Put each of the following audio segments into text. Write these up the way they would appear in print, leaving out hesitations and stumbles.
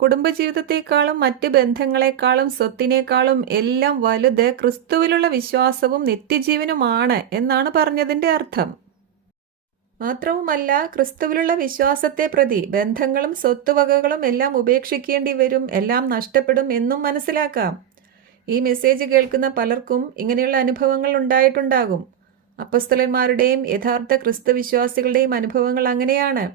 കുടുംബജീവിതത്തെക്കാളും മറ്റ് ബന്ധങ്ങളെക്കാളും സ്വത്തിനേക്കാളും എല്ലാം വലുത് ക്രിസ്തുവിലുള്ള വിശ്വാസവും നിത്യജീവനുമാണ് എന്നാണ് പറഞ്ഞതിൻ്റെ അർത്ഥം. മാത്രവുമല്ല, ക്രിസ്തുവിലുള്ള വിശ്വാസത്തെ പ്രതി ബന്ധങ്ങളും സ്വത്തുവകകളും എല്ലാം ഉപേക്ഷിക്കേണ്ടി വരും, എല്ലാം നഷ്ടപ്പെടും എന്നും മനസ്സിലാക്കാം. ഈ മെസ്സേജ് കേൾക്കുന്ന പലർക്കും ഇങ്ങനെയുള്ള അനുഭവങ്ങൾ ഉണ്ടായിട്ടുണ്ടാകും. അപ്പസ്തലന്മാരുടെയും യഥാർത്ഥ ക്രിസ്തു വിശ്വാസികളുടെയും അനുഭവങ്ങൾ അങ്ങനെയാണ്.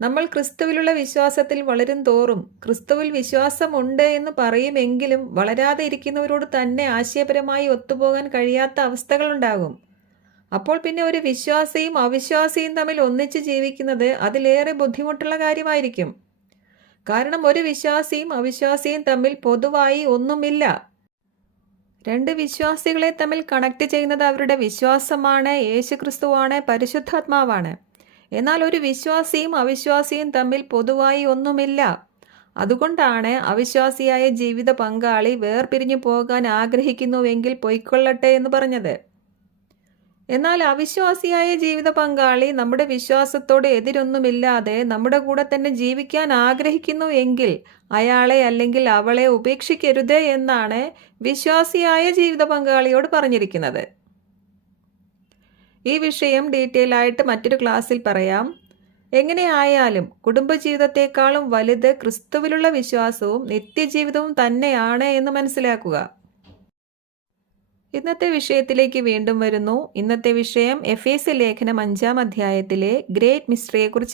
നമ്മൾ ക്രിസ്തുവിലുള്ള വിശ്വാസത്തിൽ വളരും തോറും ക്രിസ്തുവിൽ വിശ്വാസമുണ്ട് എന്ന് പറയുമെങ്കിലും വളരാതെ ഇരിക്കുന്നവരോട് തന്നെ ആശയപരമായി ഒത്തുപോകാൻ കഴിയാത്ത അവസ്ഥകളുണ്ടാകും. അപ്പോൾ പിന്നെ ഒരു വിശ്വാസിയും അവിശ്വാസിയും തമ്മിൽ ഒന്നിച്ച് ജീവിക്കുന്നത് അതിലേറെ ബുദ്ധിമുട്ടുള്ള കാര്യമായിരിക്കും. കാരണം ഒരു വിശ്വാസിയും അവിശ്വാസിയും തമ്മിൽ പൊതുവായി ഒന്നുമില്ല. രണ്ട് വിശ്വാസികളെ തമ്മിൽ കണക്ട് ചെയ്യുന്നത് അവരുടെ വിശ്വാസമാണ്, യേശുക്രിസ്തുവാണ്, പരിശുദ്ധാത്മാവാണ്. എന്നാൽ ഒരു വിശ്വാസിയും അവിശ്വാസിയും തമ്മിൽ പൊതുവായി ഒന്നുമില്ല. അതുകൊണ്ടാണ് അവിശ്വാസിയായ ജീവിത പങ്കാളി വേർപിരിഞ്ഞു പോകാൻ ആഗ്രഹിക്കുന്നുവെങ്കിൽ പൊയ്ക്കൊള്ളട്ടെ എന്ന് പറഞ്ഞത്. എന്നാൽ അവിശ്വാസിയായ ജീവിത പങ്കാളി നമ്മുടെ വിശ്വാസത്തോട് എതിരൊന്നുമില്ലാതെ നമ്മുടെ കൂടെ തന്നെ ജീവിക്കാൻ ആഗ്രഹിക്കുന്നു എങ്കിൽ അയാളെ അല്ലെങ്കിൽ അവളെ ഉപേക്ഷിക്കരുത് എന്നാണ് വിശ്വാസിയായ ജീവിത പങ്കാളിയോട് പറഞ്ഞിരിക്കുന്നത്. ഈ വിഷയം ഡീറ്റെയിൽ ആയിട്ട് മറ്റൊരു ക്ലാസ്സിൽ പറയാം. എങ്ങനെയായാലും കുടുംബജീവിതത്തെക്കാളും വലുത് ക്രിസ്തുവിലുള്ള വിശ്വാസവും നിത്യജീവിതവും തന്നെയാണ് എന്ന് മനസ്സിലാക്കുക. ഇന്നത്തെ വിഷയത്തിലേക്ക് വീണ്ടും വരുന്നു. ഇന്നത്തെ വിഷയം എഫേസ്യ ലേഖനം 5-ാം അധ്യായത്തിലെ ഗ്രേറ്റ് മിസ്റ്ററിയെക്കുറിച്ച്